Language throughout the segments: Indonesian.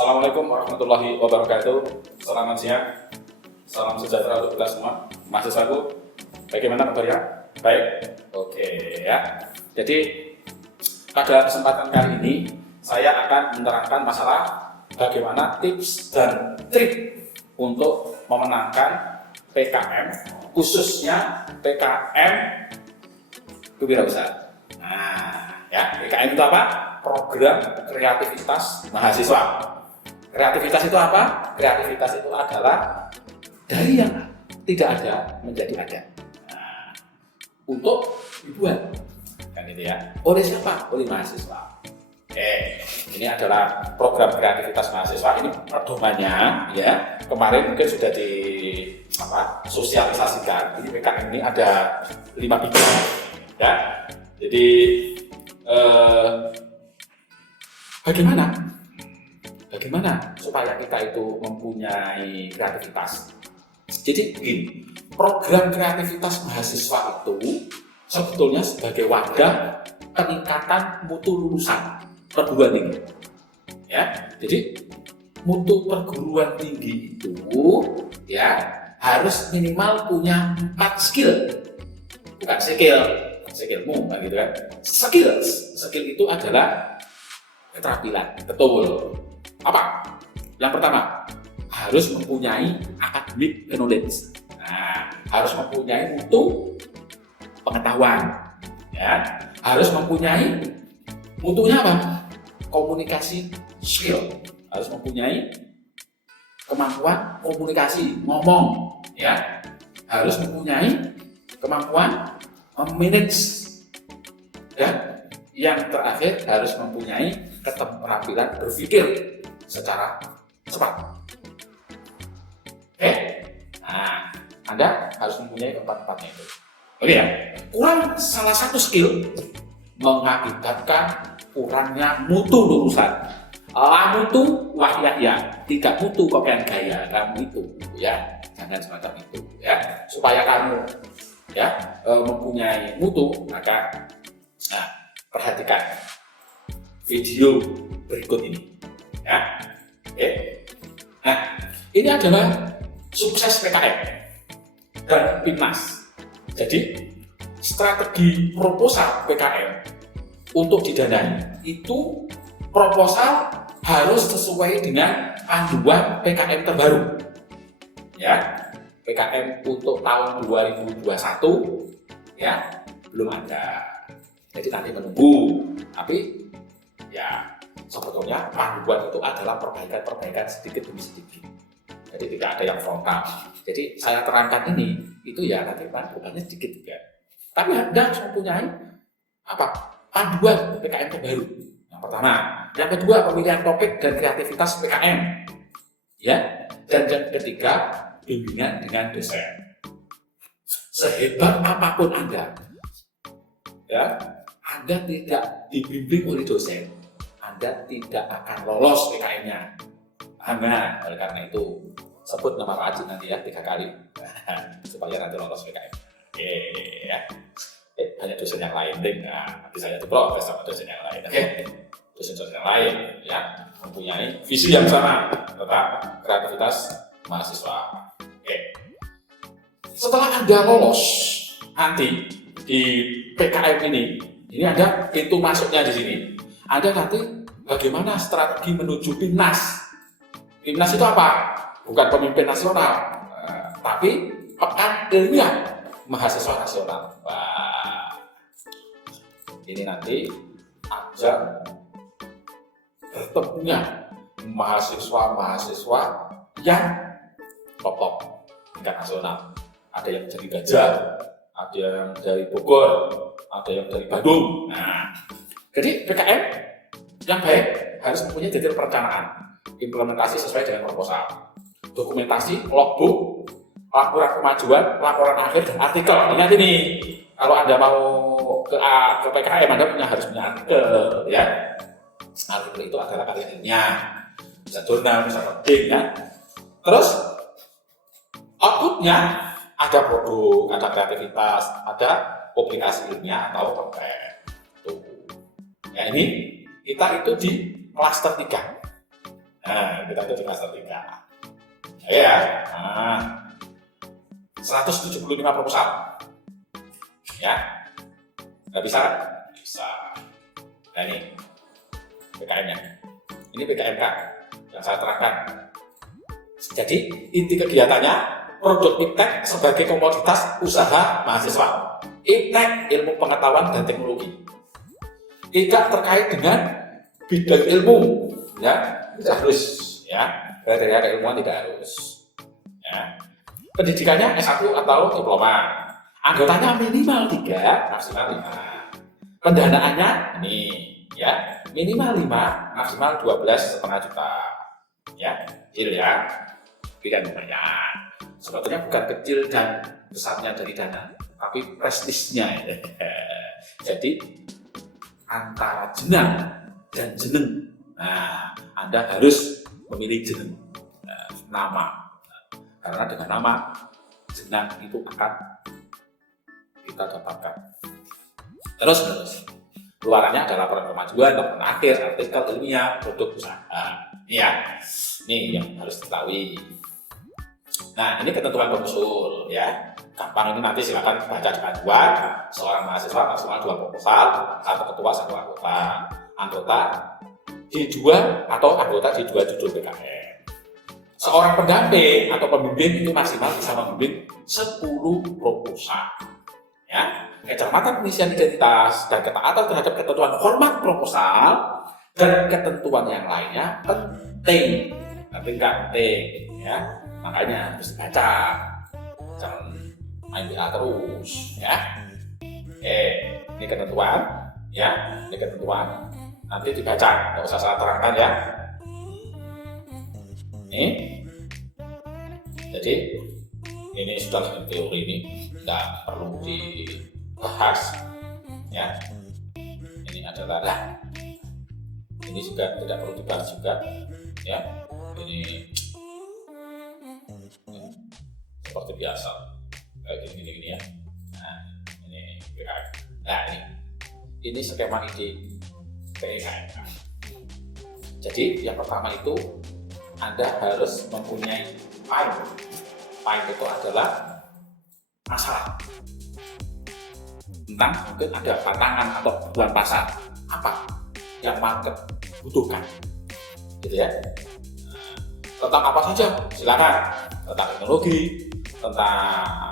Assalamualaikum warahmatullahi wabarakatuh. Selamat siang. Salam sejahtera untuk kita semua. Mahasiswaku, bagaimana kabarnya? Baik? Oke ya. Jadi pada kesempatan kali ini saya akan menerangkan masalah bagaimana tips dan trik untuk memenangkan PKM, khususnya PKM kewirausahaan. Nah, ya, PKM itu apa? Program kreativitas mahasiswa. Kreativitas itu apa? Kreativitas itu adalah dari yang tidak ada menjadi ada. Nah, untuk dibuat, kan itu ya. Oleh siapa? Oleh mahasiswa. Ini adalah program kreativitas mahasiswa. Ini pedomannya, ya. Kemarin mungkin sudah sosialisasikan. Jadi PKM ini ada 5 bidang, ya. Jadi Bagaimana supaya kita itu mempunyai kreativitas? Jadi begini, program kreativitas mahasiswa itu sebetulnya sebagai wadah peningkatan mutu lulusan perguruan tinggi. Ya, jadi mutu perguruan tinggi itu ya harus minimal punya 4 skill, bukan skillmu, gitu kan? Skill itu adalah keterampilan, betul. Apa? Yang pertama, harus mempunyai academic knowledge. Nah, harus mempunyai mutu pengetahuan. Ya, harus mempunyai mutunya apa? Komunikasi skill. Harus mempunyai kemampuan komunikasi, ngomong. Ya, harus mempunyai kemampuan manage. Dan yang terakhir harus mempunyai keterampilan berpikir secara cepat. Nah, Anda harus mempunyai keempat-empatnya itu. Oke ya, kurang salah satu skill mengakibatkan kurangnya mutu lulusan. Mutu, wah ya, tidak mutu kok kan gaya kamu itu, ya, jangan semacam itu, ya. Supaya kamu ya mempunyai mutu, maka perhatikan video berikut ini. Ya. Nah, ini adalah sukses PKM dan PIMNAS. Jadi strategi proposal PKM untuk didanai itu proposal harus sesuai dengan panduan PKM terbaru. Ya, PKM untuk tahun 2021 ya belum ada. Jadi nanti menunggu. Tapi ya sebetulnya panduan itu adalah perbaikan sedikit demi sedikit. Jadi tidak ada yang frontal. Jadi saya terangkan ini, itu ya nanti panduannya sedikit juga. Tapi Anda harus mempunyai panduan PKM terbaru. Yang pertama. Yang kedua, pemilihan topik dan kreativitas PKM. Ya. Dan yang ketiga, bimbingan dengan dosen. Sehebat apapun Anda, ya, Anda tidak dibimbing oleh dosen, Anda tidak akan lolos PKM-nya. Oleh karena itu, sebut nama Pak Haji nanti ya 3 kali supaya nanti lolos PKM. Ya. Banyak dosen yang lain, nanti saya diprotes sama dosen yang lain. Dosen-dosen yang lain ya mempunyai visi yang sama tentang kreativitas mahasiswa. Setelah Anda lolos nanti di PKM ini ada pintu masuknya di sini. Anda nanti bagaimana strategi menuju PIMNAS. PIMNAS itu apa? Bukan pemimpin nasional, tapi pekan ilmiah mahasiswa nasional. Ini nanti ajang bertemunya mahasiswa yang top tingkat nasional. Ada yang dari Gajah, ada yang dari Bogor, ada yang dari Bandung. Nah, jadi PKM yang baik harus mempunyai detail perencanaan, implementasi sesuai dengan proposal, dokumentasi, logbook, laporan kemajuan, laporan akhir, dan artikel. Ingat ini, kalau Anda mau ke PKM, Anda harus punya artikel, ya. Artikel itu adalah karya ilmiah, bisa jurnal, bisa penting, ya. Terus outputnya ada produk, ada kreativitas, ada publikasi ilmiah atau konten. Ya, ini kita itu di klaster 3. Nah, kita itu di klaster 3. Ya, nah, 175 proposal. Ya, nggak bisa kan? Bisa. Nah ini PKM-nya. Ini PKMK yang saya terangkan. Jadi inti kegiatannya produk iptek sebagai komoditas usaha mahasiswa. Iptek ilmu pengetahuan dan teknologi. Tidak terkait dengan bidang ilmu, ya tidak harus, ya kriteria keilmuan tidak harus. Ya. Pendidikannya S1 atau diploma. Anggotanya minimal 3, maksimal 5. Pendanaannya ini, ya minimal 5, maksimal 12,5 juta. Ya, kecil ya. Tidak banyak. Sebetulnya bukan kecil dan besarnya dari dana, tapi prestisnya. Jadi antara jenang dan jeneng. Nah, Anda harus memilih jeneng, nama. Karena dengan nama, jenang itu akan kita dapatkan. Terus, keluarannya adalah laporan kemajuan, laporan akhir, artikel ilmiah, produk usaha. Ya, ini yang harus diketahui. Nah, ini ketentuan pengusul, ya. Gampang ini nanti silakan baca di panduan. Seorang mahasiswa maksimal 2 proposal, 1 ketua, 1 anggota. Anggota D2 atau anggota D2 judul PKM. Seorang pendamping atau pembimbing itu maksimal bisa membimbing 10 proposal. Ya, kecermatan pengisian identitas dan ketaatan terhadap ketentuan format proposal dan ketentuan yang lainnya penting. Tapi nggak penting, ya. Makanya harus dibaca, jangan main BA terus, ya. Ini ketentuan, ya, ini ketentuan. Nanti dibaca, nggak usah saya terangkan, ya. Ini, jadi ini sudah teori ini, nggak perlu dibahas, ya. Ini adalah, ini juga tidak perlu dibahas juga, ya. Ini seperti biasa, kayak gini ya. Nah, ini PKM. Nah, ini skema ide PKM. Jadi yang pertama itu Anda harus mempunyai pain. Pain itu adalah masalah tentang mungkin ada tantangan atau kebutuhan pasar apa yang market butuhkan, gitu ya. Tentang apa saja silakan, tentang teknologi, tentang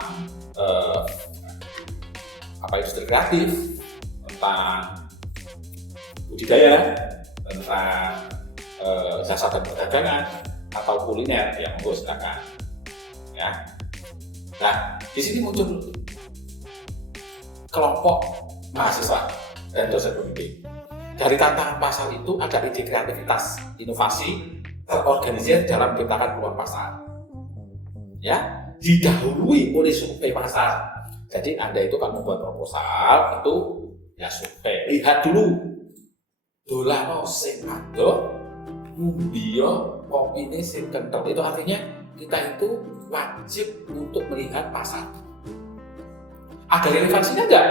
industri kreatif, tentang budidaya, tentang jasa dan perdagangan atau kuliner, yang monggo silakan, ya. Nah, di sini muncul kelompok mahasiswa dan dosen pembimbing. Dari tantangan pasar itu ada ide kreativitas, inovasi, terorganisir dalam menciptakan peluang pasar. Ya, didahului oleh survei pasar. Jadi Anda itu kalau membuat proposal itu ya survei, lihat dulu dolano sing ado, mumbio kopine sing kental. Itu artinya kita itu wajib untuk melihat pasar. Ada relevansinya enggak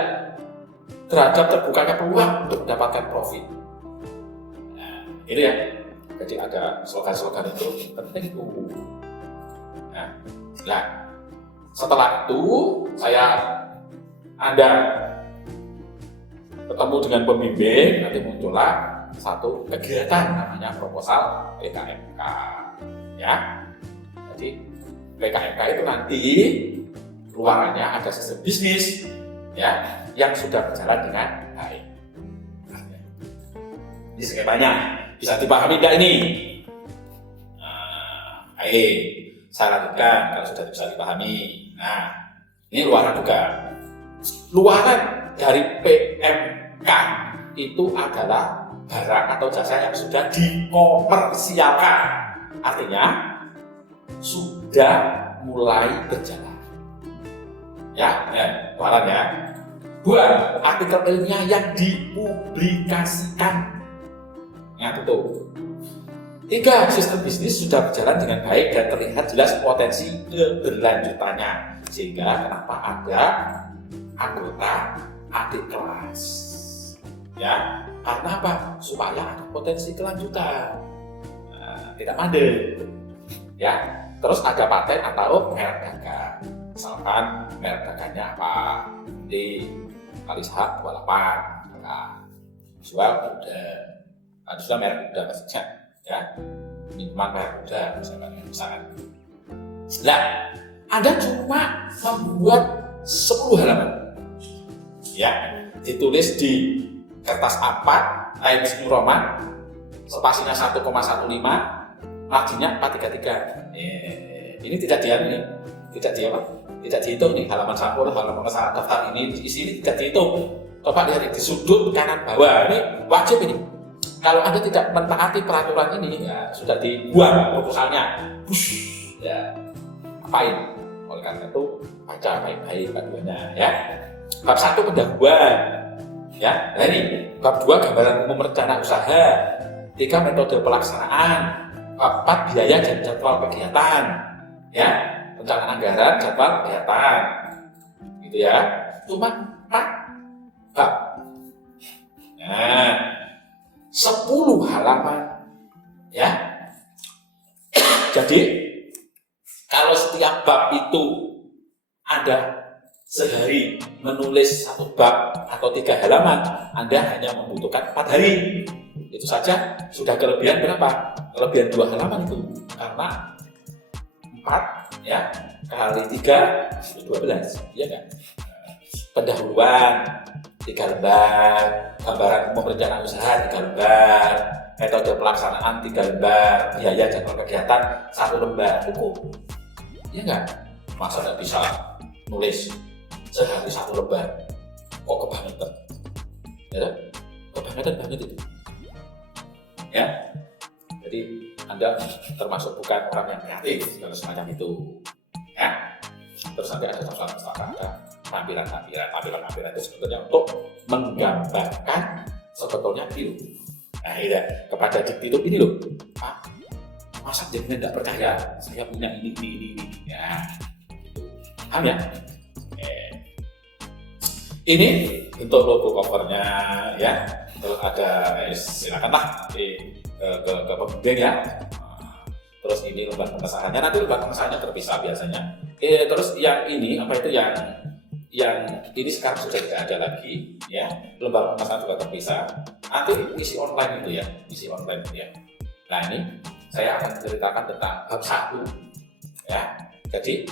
terhadap terbukanya peluang untuk mendapatkan profit? Nah, itu ya. Jadi ada slogan-slogan itu penting itu. Nah, setelah itu Anda ketemu dengan pembimbing, nanti muncullah satu kegiatan namanya proposal PKMK. Ya, jadi PKMK itu nanti keluarannya ada sistem bisnis, ya, yang sudah berjalan dengan baik. Ini skemanya. Bisa dipahami nggak ini? Nah, saya lanjutkan kalau sudah bisa dipahami. Nah, ini luaran juga. Luaran dari PMK itu adalah barang atau jasa yang sudah dikomersialkan. Artinya sudah mulai berjalan. Ya, luaran ya. 2. Artikel ilmiah yang dipublikasikan. Ingat itu. 3. Sistem bisnis sudah berjalan dengan baik dan terlihat jelas potensi keberlanjutannya. Sehingga kenapa ada anggota adik kelas. Ya, karena apa? Supaya ada potensi kelanjutan. Nah, tidak mandek. Ya, terus ada paten atau merek dagang. Misalkan merek dagangnya apa? Di Kalisa 28, maka jual Garuda. Ada merek Garuda maksudnya, ya. Minuman merek Garuda misalkan. Nah, Anda cuma membuat 10 halaman. Ya, ditulis di kertas A4 Times New Roman, spasinya 1,15, marginnya 433. Ini tidak dihitung nih, halaman 10, halaman daftar ini di sini tidak dihitung. Coba lihat di sudut kanan bawah, ini wajib ini. Kalau Anda tidak mentaati peraturan ini, ya sudah dibuang proposalnya. Ya, apain? Oleh karena itu baca baik-baik panduannya, ya. Bab 1 pendahuluan, ya. Nah ini bab 2 gambaran umum rencana usaha, 3 metode pelaksanaan, bab 4 biaya dan jadwal kegiatan, ya. Rencana anggaran, jadwal kegiatan, gitu ya. Cuma 4 bab. Nah, 10 halaman, ya. Jadi kalau setiap bab itu Anda sehari menulis 1 bab atau 3 halaman, Anda hanya membutuhkan 4 hari. Itu saja sudah kelebihan berapa? Kelebihan 2 halaman itu. Karena 4 ya kali 3 12, iya kan? Pendahuluan 3 lembar, gambaran umum rencana usaha 3 lembar, metode pelaksanaan 3 lembar, biaya jadwal kegiatan 1 lembar, cukup. Iya enggak? Masa nggak bisa nulis sehari 1 lembar? Kok kebangetan? Ya, kebangetan banget itu. Ya, jadi Anda termasuk bukan orang yang kreatif kalau semacam itu. Ya, terus nanti ada tampilan itu sebetulnya untuk menggambarkan sebetulnya itu. Nah, ya, kepada dikti itu ini loh. Masa jadinya tidak percaya saya punya ini ya, gitu. Paham ya? Ini untuk logo covernya ya. Terus ada silakanlah nanti ke pembimbing ya. Terus ini lembar pengesahannya, nanti lembar pengesahannya terpisah biasanya. Terus yang ini apa itu yang ini sekarang sudah tidak ada lagi ya. Lembar pengesahan juga terpisah. Nanti isi online itu ya, Nah ini saya akan menceritakan tentang bab 1 ya. Jadi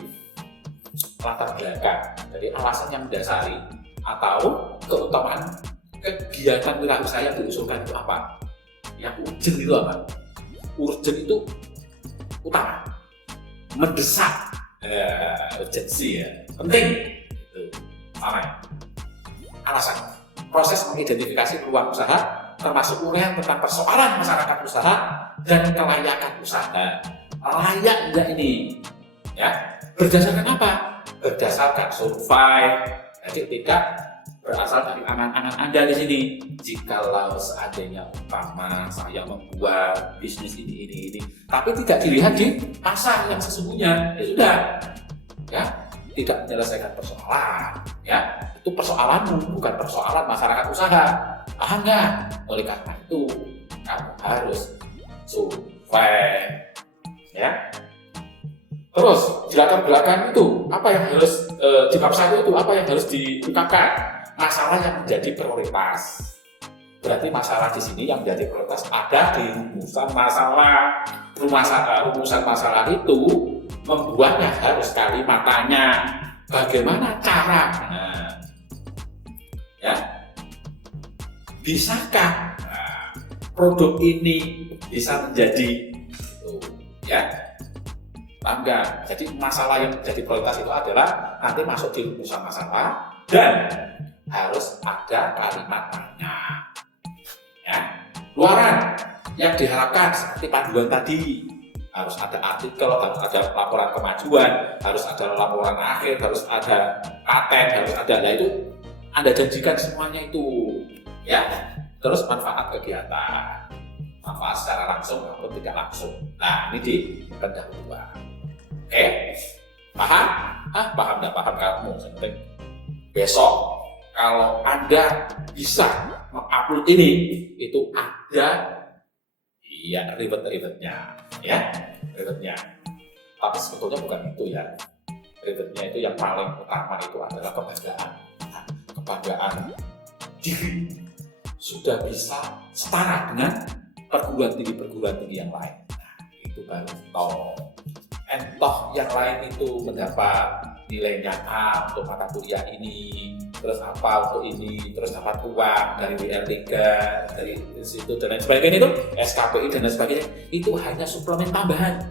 latar belakang, jadi alasan yang mendasari atau keutamaan kegiatan wirausaha yang diusulkan itu apa? Yang urgent itu apa? Urgent itu utama, mendesak, urgensi ya, penting. Itu sama ya. Alasan, proses mengidentifikasi peluang usaha, termasuk uraian tentang persoalan masyarakat usaha dan kelayakan usaha. Layak enggak ini? Ya, berdasarkan apa? Berdasarkan survei. Jadi tidak berasal dari angan-angan Anda di sini. Jikalau seandainya umpama saya membuat bisnis ini, tapi tidak dilihat di pasar yang sesungguhnya, ya sudah, ya tidak menyelesaikan persoalan, ya itu persoalanmu, bukan persoalan masyarakat usaha. Paham nggak? Oleh karena itu kamu harus survei, ya. Terus di latar belakang itu apa yang harus di bab 1 itu apa yang harus diungkapkan? Masalah yang menjadi prioritas. Berarti masalah di sini yang menjadi prioritas ada di rumusan masalah. Rumusan masalah itu membuatnya harus kalimatnya. Bagaimana cara? Nah, ya, bisakah produk ini bisa menjadi ya? Enggak. Jadi masalah yang menjadi prioritas itu adalah nanti masuk di rumusan masalah dan harus ada kalimatnya. Ya. Luaran yang diharapkan seperti panduan tadi, harus ada artikel, harus ada laporan kemajuan, harus ada laporan akhir, harus ada paten, harus ada, nah itu Anda janjikan semuanya itu, ya. Terus manfaat kegiatan, manfaat secara langsung maupun tidak langsung. Nah ini di pendahuluan. Oke, paham? Paham dan paham kamu. Seperti besok kalau Anda bisa mengupload ini, itu ada Iya, ribet-ribetnya, ya, ribetnya. Tapi sebetulnya bukan itu ya. Ribetnya itu yang paling utama itu adalah kebanggaan. Nah, kebanggaan diri sudah bisa setara dengan perguruan tinggi yang lain. Nah, itu baru toh yang lain itu mendapat nilainya A untuk mata kuliah ini, terus apa untuk ini, terus dapat uang dari WR3, dari situ dan lain sebagainya, itu SKPI dan lain sebagainya, itu hanya suplemen tambahan.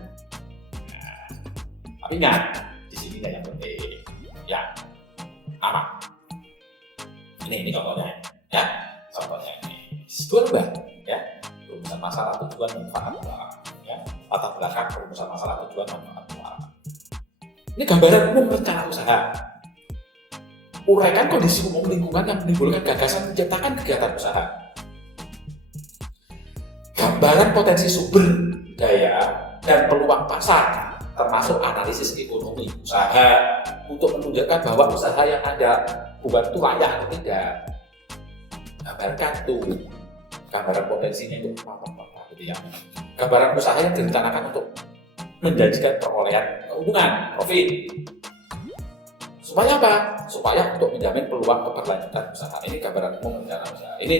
Nah, tapi ingat, di sini yang penting, ya, apa? Ini contohnya, ya, contohnya ini, dua lembar, ya, rumusan masalah, tujuan, manfaat, ya, latar belakang rumusan masalah, tujuan, manfaat. Ini gambaran umum rencana usaha. Uraikan kondisi umum lingkungan yang menimbulkan gagasan menciptakan kegiatan usaha. Gambaran potensi sumber daya dan peluang pasar, termasuk analisis ekonomi usaha untuk menunjukkan bahwa usaha yang Anda buat itu layak atau tidak. Gambarkan tuh, gambaran potensinya itu apa gitu ya. Gambaran usaha yang direncanakan untuk menjanjikan perolehan keuntungan, profit. Supaya apa? Supaya untuk menjamin peluang keberlanjutan usaha. Ini gambaran umum rencana usaha. Ini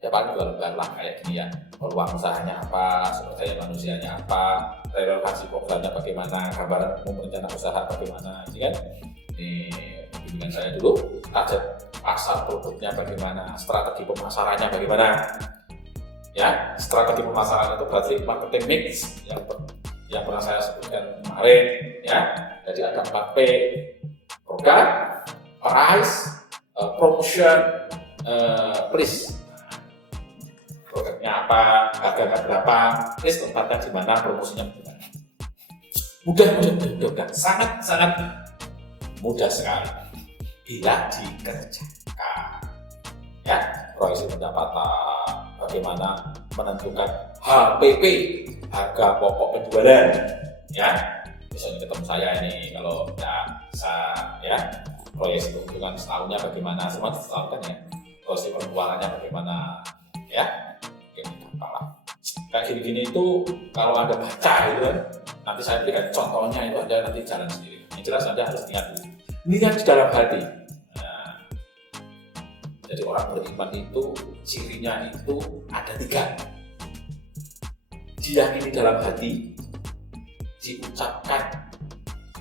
ya paling dua lembar lah kayak gini ya. Peluang usahanya apa, sumber daya manusianya apa, relokasi programnya bagaimana, gambaran umum rencana usaha bagaimana, ini kan? Ini bimbingan saya dulu. Target pasar produknya bagaimana, strategi pemasarannya bagaimana. Ya, strategi pemasaran itu berarti marketing mix yang pernah saya sebutkan kemarin, ya. Jadi ada 4P, produk, price, promotion, price. Produknya apa, harganya berapa, price tempatnya di mana, promosinya bagaimana. Mudah, sangat mudah sekali bila dikerjakan. Ya, proyeksi pendapatan, bagaimana menentukan HPP, harga pokok penjualan, ya. Misalnya ketemu saya ini, kalau bisa ya, proyeksi keuntungan setahunnya bagaimana, semua setahun kan ya, proyeksi pengeluarannya bagaimana, ya, ini gampang lah. Kayak gini-gini itu kalau Anda baca gitu kan, nanti saya berikan contohnya, itu Anda nanti jalan sendiri. Yang jelas Anda harus niat dulu, niat di dalam hati. Nah, jadi orang beriman itu cirinya itu ada 3. Diyakini dalam hati, diucapkan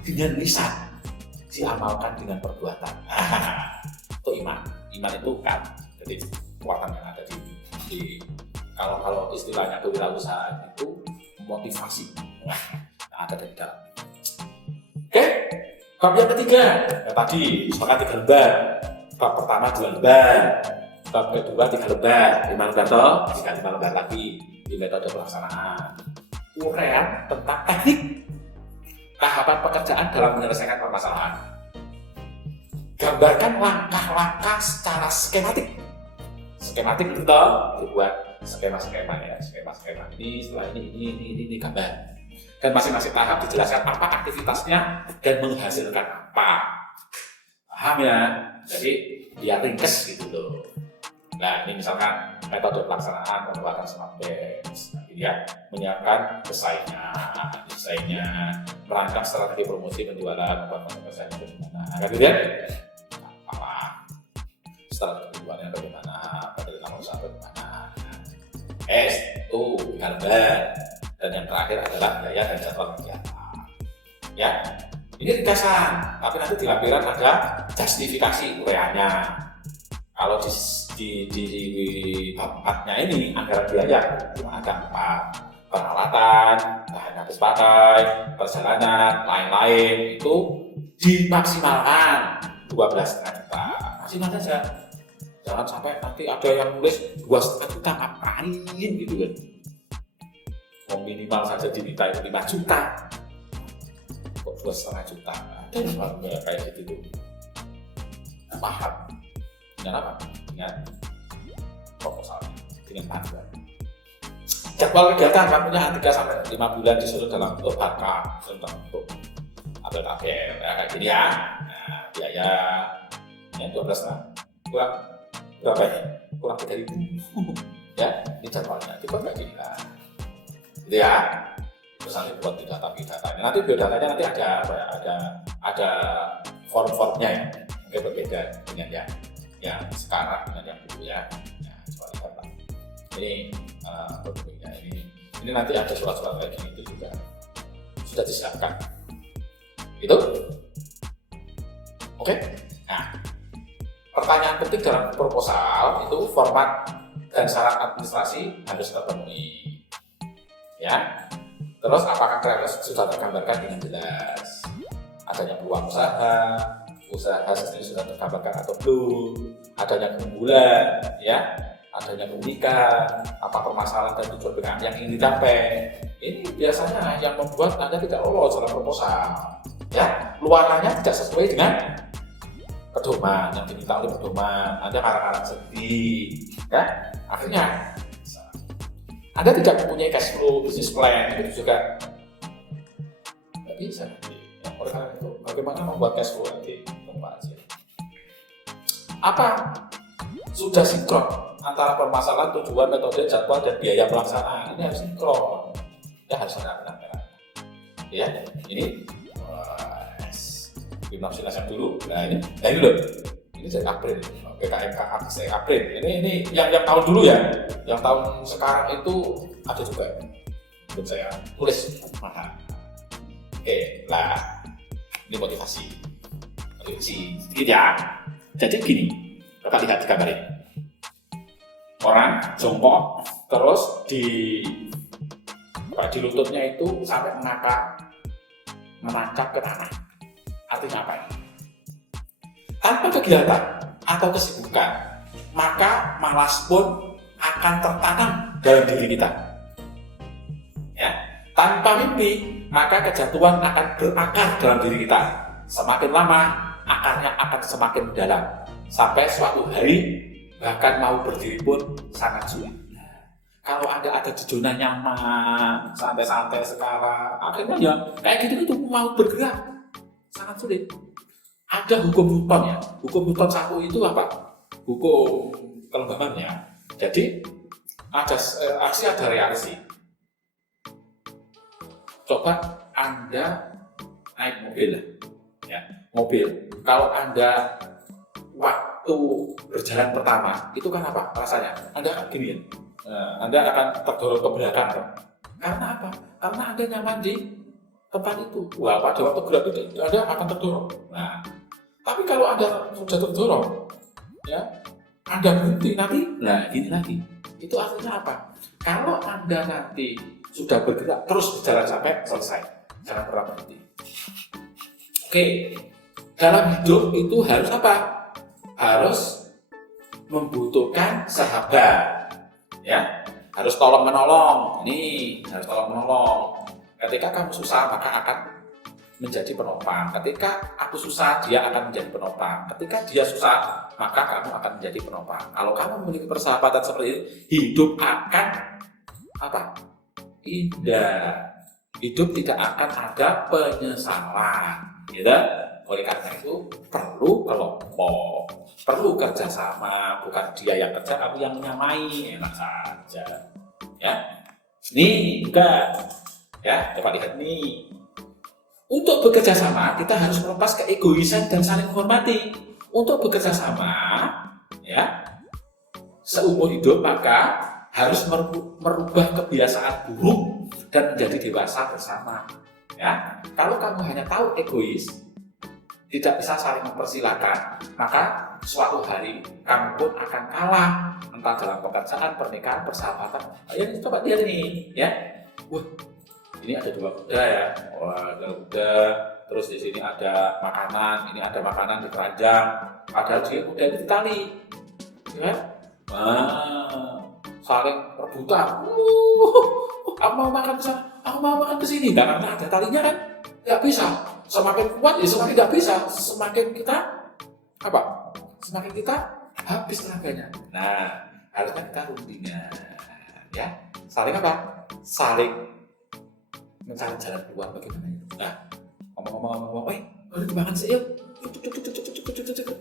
dengan lisan, diamalkan dengan perbuatan. Itu iman. Iman itu kan, jadi kekuatan yang ada di kalau istilahnya kewirausahaan itu motivasi. Nah, ada di dalam. Oke, bab yang ketiga, tadi sepakat 3 lembar. Bab pertama 2 lembar, bab kedua 3 lembar, 5 lembar toh, jika 5 lembar lagi di metode pelaksanaan. Uraian tentang teknik tahapan pekerjaan dalam menyelesaikan permasalahan. Gambarkan langkah-langkah secara skematik. Skematik itu dibuat skema-skema ya, skema-skema ini, setelah ini gambar. Dan masing-masing tahap dijelaskan apa aktivitasnya dan menghasilkan apa. Paham ya? Jadi biar ringkes gitu loh. Nah, ini misalkan metode pelaksanaan pembuatan smart batch, ya, menyiapkan desainnya, merancang strategi promosi penjualan, membangun desainnya bagaimana, kan gitu ya? Apa? Strategi penjualannya bagaimana, penerima usaha bagaimana. Itu gambar. Dan yang terakhir adalah biaya dan jadwal kegiatan. Ya, ini ringkasan, tapi nanti di lampiran ada justifikasi uraiannya. Kalau di bab 4-nya ini anggaran biaya cuma ada 4, peralatan, bahan habis pakai, perjalanan, lain-lain itu dimaksimalkan 12,5 juta. Maksimal saja. Jangan sampai nanti ada yang nulis 2,5 juta ngapain gitu kan. Minimal saja diminta itu 5 juta. Kok 2,5 juta? Ada yang kayak gitu tuh. Paham? Dengan apa? Dengan proposalnya, dengan panduan. Jadwal kegiatan kamu punya 3-5 bulan disusun dalam bentuk barcode, dalam bentuk tabel-tabel, kayak gini ya. Nah, biaya yang 12 lah, kurang berapa ya? Kurang 3.000. Ya, ini jadwalnya. Coba kayak gini lah. gitu ya. Terus nanti buat biodata. Nanti biodatanya nanti ada apa ya? Ada form-formnya ya. Mungkin berbeda dengan yang sekarang dengan yang dulu ya. Nah, coba lihat lah. Ini produknya ini nanti ada surat-surat kayak gini itu juga sudah disiapkan. Itu, oke. Nah, pertanyaan penting dalam proposal itu format dan syarat administrasi harus terpenuhi. Ya. Terus apakah kreativitas sudah tergambarkan dengan jelas? Adanya peluang usaha sendiri sudah tergambarkan atau belum? Adanya keunggulan, ya, adanya keunikan, apa permasalahan dan tujuan PKM yang ingin dicapai. Ini biasanya yang membuat Anda tidak lolos dalam proposal. Ya, luarannya tidak sesuai dengan pedoman yang diminta oleh pedoman. Anda karang-karang sedih, ya, akhirnya Anda tidak mempunyai cash flow, business plan, itu juga nggak bisa. Ya, oleh karena itu, bagaimana membuat cash flow nanti? Tunggu aja. Apa sudah sinkron antara permasalahan, tujuan, metode, jadwal, dan biaya pelaksanaan? Ini harus sinkron. Ya harus ada benar-benar. Ya, ini hipnosis yang dulu. Nah ini loh. Ini dari April, PKMK April. Ini yang tahun dulu ya. Yang tahun sekarang itu ada juga. Untuk saya tulis. Oke, lah. Ini motivasi sedikit ya. Jadi gini, Bapak lihat di gambar ini. Orang jongkok terus di lututnya itu sampai menancap ke tanah. Artinya apa ini? Tanpa kegiatan atau kesibukan, maka malas pun akan tertanam dalam diri kita. Ya, tanpa mimpi, maka kejatuhan akan berakar dalam diri kita. Semakin lama, akarnya akan semakin mendalam. Sampai suatu hari, bahkan mau berdiri pun sangat sulit. Kalau ada di zona nyaman, santai-santai sekarang, akhirnya ya kayak gitu mau bergerak sangat sulit. Ada hukum Newton ya. Hukum Newton 1 itu apa? Hukum kelembabannya. Jadi ada aksi, ada reaksi. Coba Anda naik mobil, ya mobil. Kalau Anda waktu berjalan pertama itu kan apa rasanya? Anda akan gini ya. Anda akan terdorong ke belakang kan? Karena apa? Karena Anda nyaman di tempat itu. Wah, pada waktu gerak itu Anda akan terdorong. Nah, tapi kalau Anda sudah terdorong, ya, Anda berhenti nanti, nah gini lagi. Itu artinya apa? Kalau Anda nanti sudah bergerak terus berjalan sampai selesai, jangan pernah berhenti. Oke, dalam hidup itu harus apa? Harus membutuhkan sahabat. Ya, harus tolong menolong. Ini harus tolong menolong. Ketika kamu susah, maka akan menjadi penopang. Ketika aku susah, dia akan menjadi penopang. Ketika dia susah, maka kamu akan menjadi penopang. Kalau kamu memiliki persahabatan seperti ini, hidup akan apa? Indah. Hidup tidak akan ada penyesalan. Gitu? Oleh karena itu perlu kelompok, perlu kerjasama, bukan dia yang kerja, kamu yang menyamai, enak saja. Ya, nih juga, ya coba lihat nih. Untuk bekerja sama, kita harus melepas keegoisan dan saling menghormati. Untuk bekerja sama, ya seumur hidup maka harus merubah kebiasaan buruk dan menjadi dewasa bersama. Ya, kalau kamu hanya tahu egois, tidak bisa saling mempersilahkan, maka suatu hari kamu pun akan kalah, entah dalam pekerjaan, pernikahan, persahabatan. Ayo coba lihat ini, ya. Wah, ini ada 2 kuda ya. Wah, ada kuda. Terus di sini ada makanan, ini ada makanan di keranjang. Padahal dia kuda itu ditali, ya. Wah, saling rebutan. Aku mau makan ke sana, aku mau makan ke sini. Karena ada talinya kan, nggak bisa. Semakin kuat ya semakin nggak bisa, semakin kita apa? Semakin kita habis tenaganya. Nah, harusnya kita rundingan, ya. Saling apa? Saling mencari jalan keluar bagaimana itu. Nah, ngomong-ngomong, boleh dimakan sih yuk.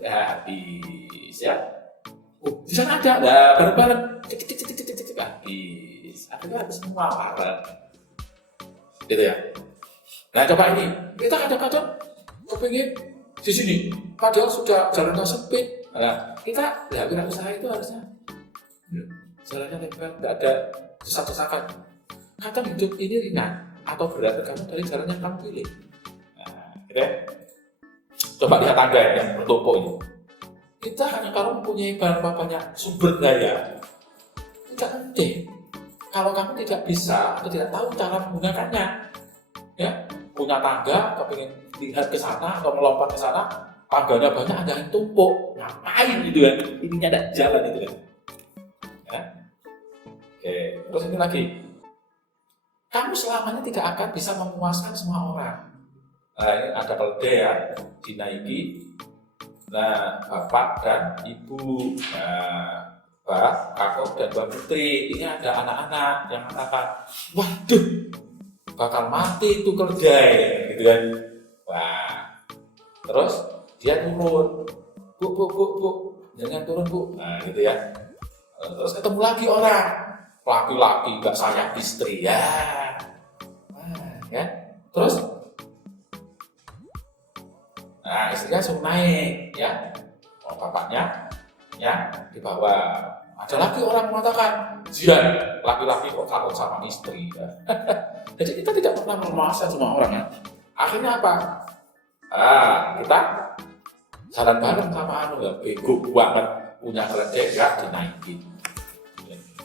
Ya, habis ya. Oh, di sana ada, bareng-bareng. Habis. Akhirnya habis semua bareng. gitu ya. Nah coba ini, kita kadang-kadang kepingin di sini, padahal sudah jalannya sempit. Nah, kita wirausaha itu harusnya jalannya lebar, nggak ada desak-desakan. Kadang hidup ini ringan atau berat tergantung dari jalan yang kamu pilih. Nah, gitu ya. Coba lihat tangga yang bertumpuk ini. Kita hanya kalau mempunyai banyak sumber daya, tidak penting. Kalau kamu tidak bisa atau tidak tahu cara menggunakannya, ya punya tangga, kepingin lihat ke sana atau melompat ke sana, tangganya banyak, ada yang tumpuk, ngapain gitu kan? Ininya ada jalan gitu kan? Ya. Oke, terus ini lagi, kamu selamanya tidak akan bisa memuaskan semua orang. Nah ini ada keledai ya, dinaiki. Nah bapak dan ibu, nah Mbak Kakak dan Mbak Putri, ini ada anak-anak yang mengatakan, waduh, bakal mati itu keledai, gitu kan? Wah, terus dia turun, bu, jangan turun bu, nah gitu ya. Terus ketemu lagi orang, laki-laki nggak sayang istri ya, ya. Terus, nah istrinya suruh naik, ya, bapaknya, ya di bawah. Ada lagi orang mengatakan, jian, laki-laki kok takut sama istri. Ya. Jadi kita tidak pernah memuaskan semua orang. Ya. Akhirnya apa? Kita jalan bareng sama ya, bego banget punya keledai nggak dinaikin.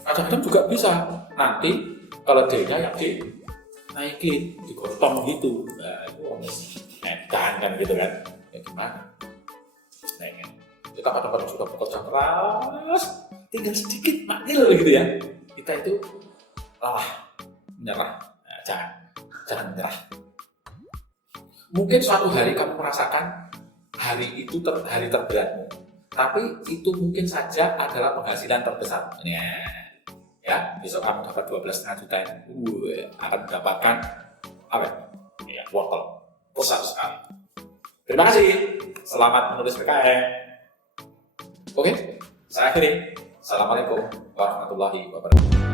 Kadang-kadang juga bisa nanti keledainya yang dinaikin, digotong gitu. Nah itu netan kan gitu kan? Ya gimana? Nah, kita kadang-kadang sudah bekerja keras, tinggal sedikit maknil gitu ya. Kita itu lelah, menyerah. Nah, jangan menyerah. Mungkin suatu hari kamu merasakan hari itu hari terberatmu, tapi itu mungkin saja adalah penghasilan terbesar. Ya, besok kamu dapat 12,5 juta, akan mendapatkan apa? Ya, wortel besar sekali. Terima kasih. Selamat menulis PKM. Oke, saya akhiri. Assalamualaikum warahmatullahi wabarakatuh.